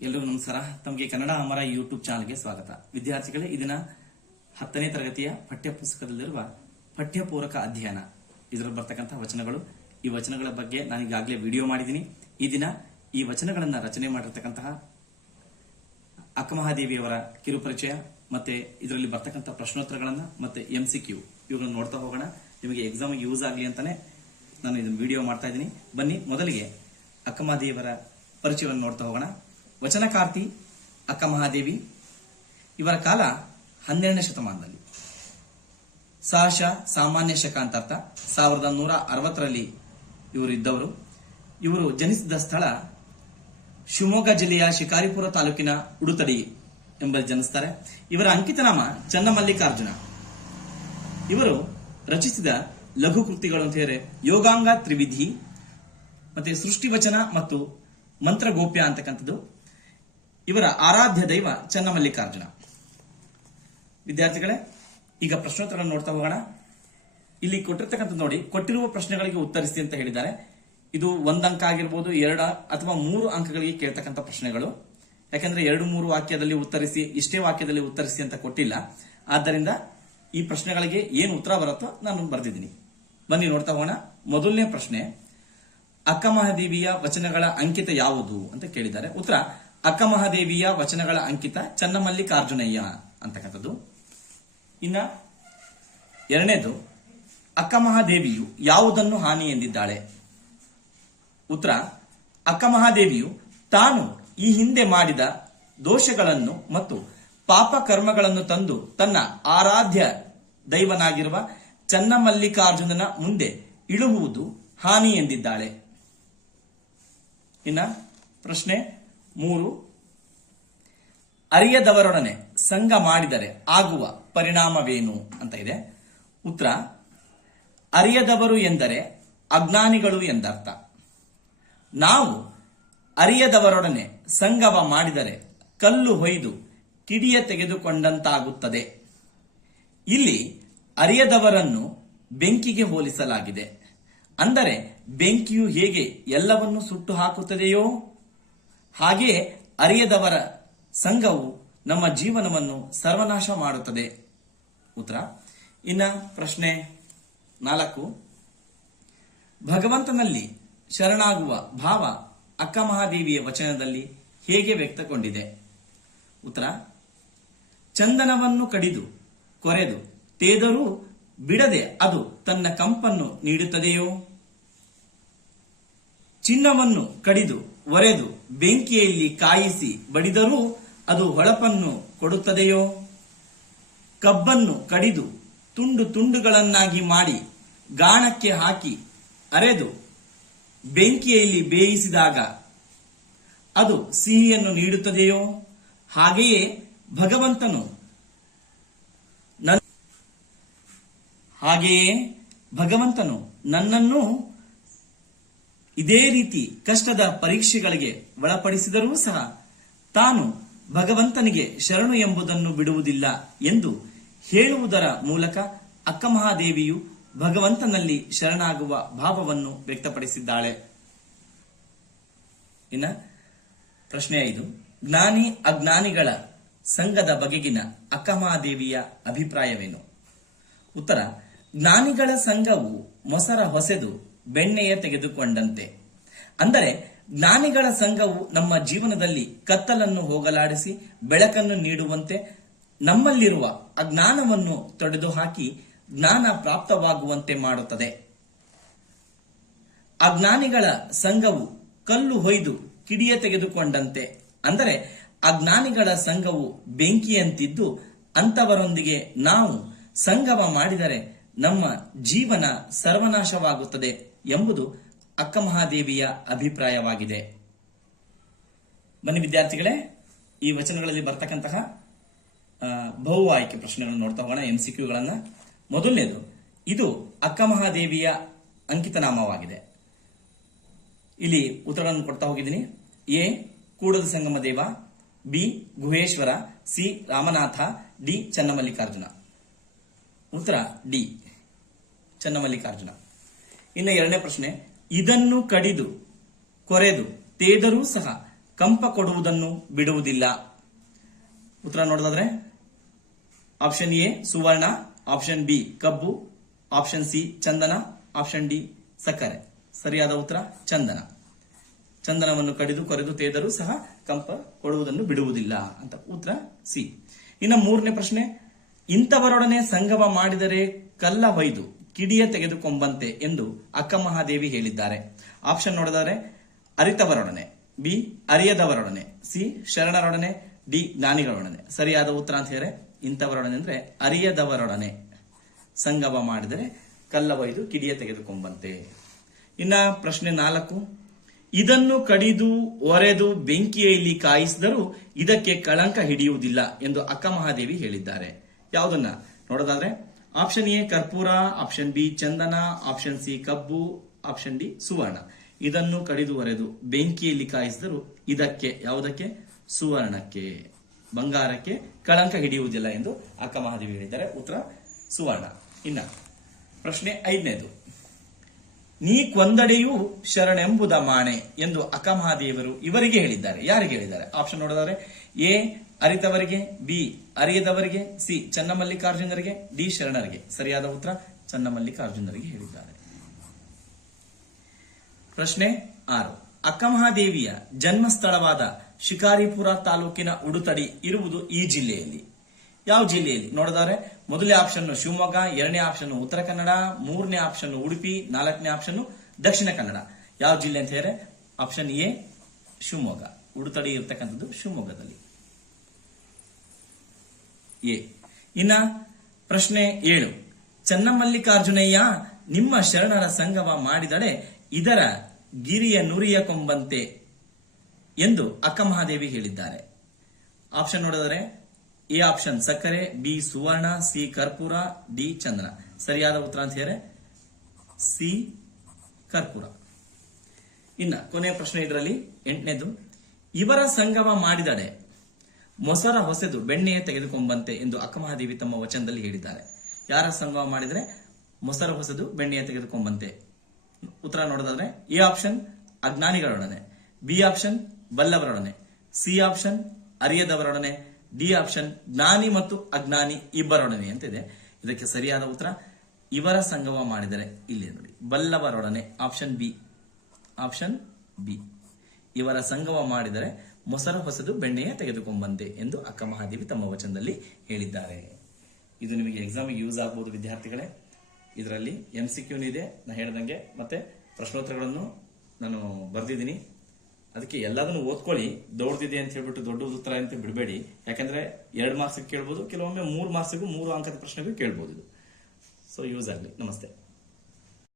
ಎಲ್ಲರಿಗೂ ನಮಸ್ಕಾರ. ತಮಗೆ ಕನ್ನಡ ಅಮರ ಯೂಟ್ಯೂಬ್ ಚಾನಲ್ಗೆ ಸ್ವಾಗತ. ವಿದ್ಯಾರ್ಥಿಗಳೇ, ಇದನ್ನ 10ನೇ ತರಗತಿಯ ಪಠ್ಯಪುಸ್ತಕದಲ್ಲಿರುವ ಪಠ್ಯಪೂರಕ ಅಧ್ಯಯನ ಇದರಲ್ಲಿ ಬರ್ತಕ್ಕಂತಹ ವಚನಗಳು. ಈ ವಚನಗಳ ಬಗ್ಗೆ ನಾನು ಈಗಾಗಲೇ ವಿಡಿಯೋ ಮಾಡಿದ್ದೀನಿ. ಈ ದಿನ ಈ ವಚನಗಳನ್ನ ರಚನೆ ಮಾಡಿರ್ತಕ್ಕಂತಹ ಅಕ್ಕಮಹಾದೇವಿಯವರ ಕಿರುಪರಿಚಯ ಮತ್ತೆ ಇದರಲ್ಲಿ ಬರ್ತಕ್ಕಂತಹ ಪ್ರಶ್ನೋತ್ತರಗಳನ್ನ ಮತ್ತೆ MCQ ಇವುಗಳನ್ನು ನೋಡ್ತಾ ಹೋಗೋಣ. ನಿಮಗೆ ಎಕ್ಸಾಮ್ ಯೂಸ್ ಆಗಲಿ ಅಂತಾನೆ ನಾನು ಇದನ್ನ ವಿಡಿಯೋ ಮಾಡ್ತಾ ಇದ್ದೀನಿ. ಬನ್ನಿ, ಮೊದಲಿಗೆ ಅಕ್ಕಮಹಾದೇವಿಯವರ ಪರಿಚಯವನ್ನು ನೋಡ್ತಾ ಹೋಗೋಣ. ವಚನಕಾರ್ತಿ ಅಕ್ಕಮಹಾದೇವಿ. ಇವರ ಕಾಲ 12ನೇ ಶತಮಾನದಲ್ಲಿ. ಸಾಮಾನ್ಯ ಶಕ ಅಂತ ಅರ್ಥ. 1160ರಲ್ಲಿ ಇವರು ಇದ್ದವರು. ಇವರು ಜನಿಸಿದ ಸ್ಥಳ ಶಿವಮೊಗ್ಗ ಜಿಲ್ಲೆಯ ಶಿಕಾರಿಪುರ ತಾಲೂಕಿನ ಉಡುತಡಿ ಎಂಬಲ್ಲಿ ಜನಿಸ್ತಾರೆ. ಇವರ ಅಂಕಿತನಾಮ ಚನ್ನಮಲ್ಲಿಕಾರ್ಜುನ. ಇವರು ರಚಿಸಿದ ಲಘು ಕೃತಿಗಳು ಅಂತ ಹೇಳಿದ್ರೆ ಯೋಗಾಂಗ ತ್ರಿವಿಧಿ, ಮತ್ತೆ ಸೃಷ್ಟಿವಚನ ಮತ್ತು ಮಂತ್ರಗೋಪ್ಯ ಅಂತಕ್ಕಂಥದ್ದು. ಇವರ ಆರಾಧ್ಯ ದೈವ ಚನ್ನಮಲ್ಲಿಕಾರ್ಜುನ. ವಿದ್ಯಾರ್ಥಿಗಳೇ, ಈಗ ಪ್ರಶ್ನೋತ್ತರಗಳನ್ನು ನೋಡ್ತಾ ಹೋಗೋಣ. ಇಲ್ಲಿ ಕೊಟ್ಟಿರ್ತಕ್ಕಂಥದ್ದು ನೋಡಿ, ಕೊಟ್ಟಿರುವ ಪ್ರಶ್ನೆಗಳಿಗೆ ಉತ್ತರಿಸಿ ಅಂತ ಹೇಳಿದ್ದಾರೆ. ಇದು 1 ಅಂಕ ಆಗಿರ್ಬೋದು, 2 ಅಥವಾ 3 ಅಂಕಗಳಿಗೆ ಕೇಳ್ತಕ್ಕಂಥ ಪ್ರಶ್ನೆಗಳು. ಯಾಕಂದ್ರೆ 2-3 ವಾಕ್ಯದಲ್ಲಿ ಉತ್ತರಿಸಿ, ಇಷ್ಟೇ ವಾಕ್ಯದಲ್ಲಿ ಉತ್ತರಿಸಿ ಅಂತ ಕೊಟ್ಟಿಲ್ಲ. ಆದ್ದರಿಂದ ಈ ಪ್ರಶ್ನೆಗಳಿಗೆ ಏನು ಉತ್ತರ ಬರುತ್ತೋ ನಾನು ಬರೆದಿದ್ದೀನಿ. ಬನ್ನಿ ನೋಡ್ತಾ ಹೋಗೋಣ. ಮೊದಲನೇ ಪ್ರಶ್ನೆ, ಅಕ್ಕಮಹಾದೇವಿಯ ವಚನಗಳ ಅಂಕಿತ ಯಾವುದು ಅಂತ ಕೇಳಿದ್ದಾರೆ. ಉತ್ತರ, ಅಕ್ಕಮಹಾದೇವಿಯ ವಚನಗಳ ಅಂಕಿತ ಚನ್ನಮಲ್ಲಿಕಾರ್ಜುನಯ್ಯ ಅಂತಕ್ಕಂಥದ್ದು. ಇನ್ನ ಎರಡನೇದು, ಅಕ್ಕಮಹಾದೇವಿಯು ಯಾವುದನ್ನು ಹಾನಿ ಎಂದಿದ್ದಾಳೆ? ಉತ್ತರ, ಅಕ್ಕಮಹಾದೇವಿಯು ತಾನು ಈ ಹಿಂದೆ ಮಾಡಿದ ದೋಷಗಳನ್ನು ಮತ್ತು ಪಾಪ ಕರ್ಮಗಳನ್ನು ತಂದು ತನ್ನ ಆರಾಧ್ಯ ದೈವನಾಗಿರುವ ಚನ್ನಮಲ್ಲಿಕಾರ್ಜುನನ ಮುಂದೆ ಇಳುವುದು ಹಾನಿ ಎಂದಿದ್ದಾಳೆ. ಇನ್ನ ಪ್ರಶ್ನೆ 3, ಅರಿಯದವರೊಡನೆ ಸಂಗ ಮಾಡಿದರೆ ಆಗುವ ಪರಿಣಾಮವೇನು ಅಂತ ಇದೆ. ಉತ್ತರ, ಅರಿಯದವರು ಎಂದರೆ ಅಜ್ಞಾನಿಗಳು ಎಂದರ್ಥ. ನಾವು ಅರಿಯದವರೊಡನೆ ಸಂಗವ ಮಾಡಿದರೆ ಕಲ್ಲು ಹೊಯ್ದು ಕಿಡಿಯ ತೆಗೆದುಕೊಂಡಂತಾಗುತ್ತದೆ. ಇಲ್ಲಿ ಅರಿಯದವರನ್ನು ಬೆಂಕಿಗೆ ಹೋಲಿಸಲಾಗಿದೆ. ಅಂದರೆ ಬೆಂಕಿಯು ಹೇಗೆ ಎಲ್ಲವನ್ನು ಸುಟ್ಟು ಹಾಕುತ್ತದೆಯೋ ಹಾಗೆಯೇ ಅರಿಯದವರ ಸಂಘವು ನಮ್ಮ ಜೀವನವನ್ನು ಸರ್ವನಾಶ ಮಾಡುತ್ತದೆ. ಉತ್ತರ. ಇನ್ನ ಪ್ರಶ್ನೆ 4, ಭಗವಂತನಲ್ಲಿ ಶರಣಾಗುವ ಭಾವ ಅಕ್ಕಮಹಾದೇವಿಯ ವಚನದಲ್ಲಿ ಹೇಗೆ ವ್ಯಕ್ತಗೊಂಡಿದೆ? ಉತ್ತರ, ಚಂದನವನ್ನು ಕಡಿದು ಕೊರೆದು ತೇದರೂ ಬಿಡದೆ ಅದು ತನ್ನ ಕಂಪನ್ನು ನೀಡುತ್ತದೆಯೋ? ಚಿನ್ನವನ್ನು ಕಡಿದು ಒರೆದು ಬೆಂಕಿಯಲ್ಲಿ ಕಾಯಿಸಿ ಬಡಿದರೂ ಅದು ಹೊಳಪನ್ನು ಕೊಡುತ್ತದೆಯೋ? ಕಬ್ಬನ್ನು ಕಡಿದು ತುಂಡು ತುಂಡುಗಳನ್ನಾಗಿ ಮಾಡಿ ಗಾಣಕ್ಕೆ ಹಾಕಿ ಅರೆದು ಬೆಂಕಿಯಲ್ಲಿ ಬೇಯಿಸಿದಾಗ ಅದು ಸಿಹಿಯನ್ನು ನೀಡುತ್ತದೆಯೋ? ಹಾಗೆಯೇ ಭಗವಂತನು ನನ್ನನ್ನು ಇದೇ ರೀತಿ ಕಷ್ಟದ ಪರೀಕ್ಷೆಗಳಿಗೆ ಒಳಪಡಿಸಿದರೂ ಸಹ ತಾನು ಭಗವಂತನಿಗೆ ಶರಣು ಎಂಬುದನ್ನು ಬಿಡುವುದಿಲ್ಲ ಎಂದು ಹೇಳುವುದರ ಮೂಲಕ ಅಕ್ಕಮಹಾದೇವಿಯು ಭಗವಂತನಲ್ಲಿ ಶರಣಾಗುವ ಭಾವವನ್ನು ವ್ಯಕ್ತಪಡಿಸಿದ್ದಾಳೆ. ಇನ್ನ ಪ್ರಶ್ನೆ 5, ಜ್ಞಾನಿ ಅಜ್ಞಾನಿಗಳ ಸಂಘದ ಬಗೆಗಿನ ಅಕ್ಕಮಹಾದೇವಿಯ ಅಭಿಪ್ರಾಯವೇನು? ಉತ್ತರ, ಜ್ಞಾನಿಗಳ ಸಂಘವು ಮೊಸರ ಹೊಸೆದು ಬೆಣ್ಣೆಯ ತೆಗೆದುಕೊಂಡಂತೆ. ಅಂದರೆ ಜ್ಞಾನಿಗಳ ಸಂಘವು ನಮ್ಮ ಜೀವನದಲ್ಲಿ ಕತ್ತಲನ್ನು ಹೋಗಲಾಡಿಸಿ ಬೆಳಕನ್ನು ನೀಡುವಂತೆ ನಮ್ಮಲ್ಲಿರುವ ಅಜ್ಞಾನವನ್ನು ತೊಡೆದು ಹಾಕಿ ಜ್ಞಾನ ಪ್ರಾಪ್ತವಾಗುವಂತೆ ಮಾಡುತ್ತದೆ. ಅಜ್ಞಾನಿಗಳ ಸಂಘವು ಕಲ್ಲು ಹೊಯ್ದು ಕಿಡಿಯ ತೆಗೆದುಕೊಂಡಂತೆ. ಅಂದರೆ ಅಜ್ಞಾನಿಗಳ ಸಂಘವು ಬೆಂಕಿಯಂತಿದ್ದು ಅಂತವರೊಂದಿಗೆ ನಾವು ಸಂಗಮ ಮಾಡಿದರೆ ನಮ್ಮ ಜೀವನ ಸರ್ವನಾಶವಾಗುತ್ತದೆ ಎಂಬುದು ಅಕ್ಕಮಹಾದೇವಿಯ ಅಭಿಪ್ರಾಯವಾಗಿದೆ. ಬನ್ನಿ ವಿದ್ಯಾರ್ಥಿಗಳೇ, ಈ ವಚನಗಳಲ್ಲಿ ಬರ್ತಕ್ಕಂತಹ ಬಹು ಆಯ್ಕೆ ಪ್ರಶ್ನೆಗಳನ್ನು ನೋಡ್ತಾ ಹೋಗೋಣ, MCQಗಳನ್ನ. ಮೊದಲನೇದು, ಇದು ಅಕ್ಕಮಹಾದೇವಿಯ ಅಂಕಿತನಾಮವಾಗಿದೆ. ಇಲ್ಲಿ ಉತ್ತರಗಳನ್ನು ಕೊಡ್ತಾ ಹೋಗಿದ್ದೀನಿ. A, ಕೂಡದ Sangama Deva, B, Guheshwara, C, Ramnath, D, Channamallikarjuna. ಉತ್ತರ ಡಿ, ಚನ್ನಮಲ್ಲಿಕಾರ್ಜುನ. ಇನ್ನು ಎರಡನೇ ಪ್ರಶ್ನೆ, ಇದನ್ನು ಕಡಿದು ಕೊರೆದು ತೇದರೂ ಸಹ ಕಂಪ ಕೊಡುವುದನ್ನು ಬಿಡುವುದಿಲ್ಲ. ಉತ್ತರ ನೋಡೋದಾದ್ರೆ option A Suvarna, option B ಕಬ್ಬು, ಆಪ್ಷನ್ ಸಿ ಚಂದನ, ಆಪ್ಷನ್ ಡಿ ಸಕ್ಕರೆ. ಸರಿಯಾದ ಉತ್ತರ ಚಂದನ. ಚಂದನವನ್ನು ಕಡಿದು ಕೊರೆದು ತೇದರೂ ಸಹ ಕಂಪ ಕೊಡುವುದನ್ನು ಬಿಡುವುದಿಲ್ಲ ಅಂತ ಉತ್ತರ ಸಿ. ಇನ್ನು ಮೂರನೇ ಪ್ರಶ್ನೆ, ಇಂಥವರೊಡನೆ ಸಂಗಮ ಮಾಡಿದರೆ ಕಲ್ಲ ಹೊಯ್ದು ಕಿಡಿಯ ತೆಗೆದುಕೊಂಬಂತೆ ಎಂದು ಅಕ್ಕ ಮಹಾದೇವಿ ಹೇಳಿದ್ದಾರೆ. ಆಪ್ಷನ್ ನೋಡಿದರೆ ಅರಿತವರೊಡನೆ, ಬಿ ಅರಿಯದವರೊಡನೆ, ಸಿ ಶರಣರೊಡನೆ, ಡಿ ಜ್ಞಾನಿಗಳೊಡನೆ. ಸರಿಯಾದ ಉತ್ತರ ಅಂತ ಹೇಳಿದ್ರೆ ಇಂಥವರೊಡನೆ ಅಂದ್ರೆ ಅರಿಯದವರೊಡನೆ ಸಂಗಮ ಮಾಡಿದರೆ ಕಲ್ಲ ಹೊಯ್ದು ಕಿಡಿಯ ತೆಗೆದುಕೊಂಬಂತೆ. ಇನ್ನ ಪ್ರಶ್ನೆ 4, ಇದನ್ನು ಕಡಿದು ಒರೆದು ಬೆಂಕಿಯಲ್ಲಿ ಕಾಯಿಸಿದರೂ ಇದಕ್ಕೆ ಕಳಂಕ ಹಿಡಿಯುವುದಿಲ್ಲ ಎಂದು ಅಕ್ಕ ಮಹಾದೇವಿ ಹೇಳಿದ್ದಾರೆ. ಯಾವುದನ್ನ ನೋಡೋದಾದ್ರೆ ಆಪ್ಷನ್ ಎ ಕರ್ಪೂರ, ಆಪ್ಷನ್ ಬಿ ಚಂದನ, ಆಪ್ಷನ್ ಸಿ ಕಬ್ಬು, ಆಪ್ಷನ್ ಡಿ ಸುವರ್ಣ. ಇದನ್ನು ಕಡಿದು ಒರೆದು ಬೆಂಕಿಯಲ್ಲಿ ಕಾಯಿಸಿದರೂ ಇದಕ್ಕೆ ಯಾವುದಕ್ಕೆ? ಸುವರ್ಣಕ್ಕೆ, ಬಂಗಾರಕ್ಕೆ ಕಳಂಕ ಹಿಡಿಯುವುದಿಲ್ಲ ಎಂದು ಅಕ್ಕ ಮಹಾದೇವಿ ಹೇಳಿದ್ದಾರೆ. ಉತ್ತರ ಸುವರ್ಣ. ಇನ್ನ ಪ್ರಶ್ನೆ 5ನೇದು, ನೀ ಕೊಂದಡೆಯೂ ಶರಣೆಂಬುದ ಮಾಣೆ ಎಂದು ಅಕ್ಕ ಮಹಾದೇವರು ಇವರಿಗೆ ಹೇಳಿದ್ದಾರೆ. ಯಾರಿಗೆ ಹೇಳಿದ್ದಾರೆ? ಆಪ್ಷನ್ ನೋಡೋದಾದ್ರೆ ಎ ಅರಿತವರಿಗೆ, ಬಿ ಅರಿಯದವರಿಗೆ, ಸಿ ಚನ್ನಮಲ್ಲಿಕಾರ್ಜುನರಿಗೆ, ಡಿ ಶರಣರಿಗೆ. ಸರಿಯಾದ ಉತ್ತರ ಚನ್ನಮಲ್ಲಿಕಾರ್ಜುನರಿಗೆ ಹೇಳಿದ್ದಾರೆ. ಪ್ರಶ್ನೆ 6, ಅಕ್ಕ ಮಹಾದೇವಿಯ ಜನ್ಮಸ್ಥಳವಾದ ಶಿಕಾರಿಪುರ ತಾಲೂಕಿನ ಉಡುತಡಿ ಇರುವುದು ಈ ಜಿಲ್ಲೆಯಲ್ಲಿ. ಯಾವ ಜಿಲ್ಲೆಯಲ್ಲಿ? ನೋಡಿದರೆ ಮೊದಲನೇ ಆಪ್ಷನ್ ಶಿವಮೊಗ್ಗ, ಎರಡನೇ ಆಪ್ಷನ್ ಉತ್ತರ ಕನ್ನಡ, ಮೂರನೇ ಆಪ್ಷನ್ ಉಡುಪಿ, ನಾಲ್ಕನೇ ಆಪ್ಷನ್ ದಕ್ಷಿಣ ಕನ್ನಡ. ಯಾವ ಜಿಲ್ಲೆ ಅಂತ ಹೇಳಿದ್ರೆ ಆಪ್ಷನ್ ಎ ಶಿವಮೊಗ್ಗ. ಉಡುತಡಿ ಇರತಕ್ಕಂಥದ್ದು ಶಿವಮೊಗ್ಗದಲ್ಲಿ. ಎ. ಇನ್ನ ಪ್ರಶ್ನೆ 7, ಚನ್ನಮಲ್ಲಿಕಾರ್ಜುನಯ್ಯ ನಿಮ್ಮ ಶರಣರ ಸಂಗಮ ಮಾಡಿದಡೆ ಇದರ ಗಿರಿಯ ನುರಿಯ ಕೊಂಬಂತೆ ಎಂದು ಅಕ್ಕ ಮಹಾದೇವಿ ಹೇಳಿದ್ದಾರೆ. ಆಪ್ಷನ್ ನೋಡಿದರೆ ಎ ಆಪ್ಷನ್ ಸಕ್ಕರೆ, ಬಿ ಸುವರ್ಣ, ಸಿ ಕರ್ಪೂರ, ಡಿ ಚಂದನ. ಸರಿಯಾದ ಉತ್ತರ ಅಂತ ಹೇಳಿದ್ರೆ ಸಿ ಕರ್ಪೂರ. ಇನ್ನ ಕೊನೆಯ ಪ್ರಶ್ನೆ ಇದರಲ್ಲಿ 8ನೇದು, ಇವರ ಸಂಗಮ ಮಾಡಿದಡೆ ಮೊಸರ ಹೊಸೆದು ಬೆಣ್ಣೆಯ ತೆಗೆದುಕೊಂಬಂತೆ ಎಂದು ಅಕ್ಕ ಮಹಾದೇವಿ ತಮ್ಮ ವಚನದಲ್ಲಿ ಹೇಳಿದ್ದಾರೆ. ಯಾರ ಸಂಗಮ ಮಾಡಿದರೆ ಮೊಸರ ಹೊಸೆದು ಬೆಣ್ಣೆಯ ತೆಗೆದುಕೊಂಬಂತೆ? ಉತ್ತರ ನೋಡೋದಾದ್ರೆ ಎ ಆಪ್ಷನ್ ಅಜ್ಞಾನಿಗಳೊಡನೆ, ಬಿ ಆಪ್ಷನ್ ಬಲ್ಲವರೊಡನೆ, ಸಿ ಆಪ್ಷನ್ ಅರಿಯದವರೊಡನೆ, ಡಿ ಆಪ್ಷನ್ ಜ್ಞಾನಿ ಮತ್ತು ಅಜ್ಞಾನಿ ಇಬ್ಬರೊಡನೆ ಅಂತಿದೆ. ಇದಕ್ಕೆ ಸರಿಯಾದ ಉತ್ತರ ಇವರ ಸಂಗಮ ಮಾಡಿದರೆ ಇಲ್ಲಿ ನೋಡಿ ಬಲ್ಲವರೊಡನೆ. Option B. Option B. ಇವರ ಸಂಗಮ ಮಾಡಿದರೆ ಮೊಸರ ಹೊಸದು ಬೆಣ್ಣೆಯ ತೆಗೆದುಕೊಂಬಂತೆ ಎಂದು ಅಕ್ಕ ಮಹಾದೇವಿ ತಮ್ಮ ವಚನದಲ್ಲಿ ಹೇಳಿದ್ದಾರೆ. ಇದು ನಿಮಗೆ ಎಕ್ಸಾಮಿಗೆ ಯೂಸ್ ಆಗಬಹುದು ವಿದ್ಯಾರ್ಥಿಗಳೇ. ಇದರಲ್ಲಿ MCQ ಇದೆ, ನಾ ಹೇಳ್ದಂಗೆ, ಮತ್ತೆ ಪ್ರಶ್ನೋತ್ತರಗಳನ್ನು ನಾನು ಬರೆದಿದ್ದೀನಿ. ಅದಕ್ಕೆ ಎಲ್ಲದನ್ನು ಓದ್ಕೊಳ್ಳಿ. ದೊಡ್ಡದಿದೆ ಅಂತ ಹೇಳ್ಬಿಟ್ಟು ದೊಡ್ಡ ಉತ್ತರ ಅಂತ ಬಿಡಬೇಡಿ. ಯಾಕಂದ್ರೆ 2 ಮಾರ್ಕ್ಸ್ ಕೇಳ್ಬೋದು, ಕೆಲವೊಮ್ಮೆ 3 ಮಾರ್ಕ್ಸ್ಗೂ 3 ಅಂಕದ ಪ್ರಶ್ನೆಗೂ ಕೇಳ್ಬೋದು. ಇದು ಸೊ ಯೂಸ್ ಆಗಲಿ. ನಮಸ್ತೆ.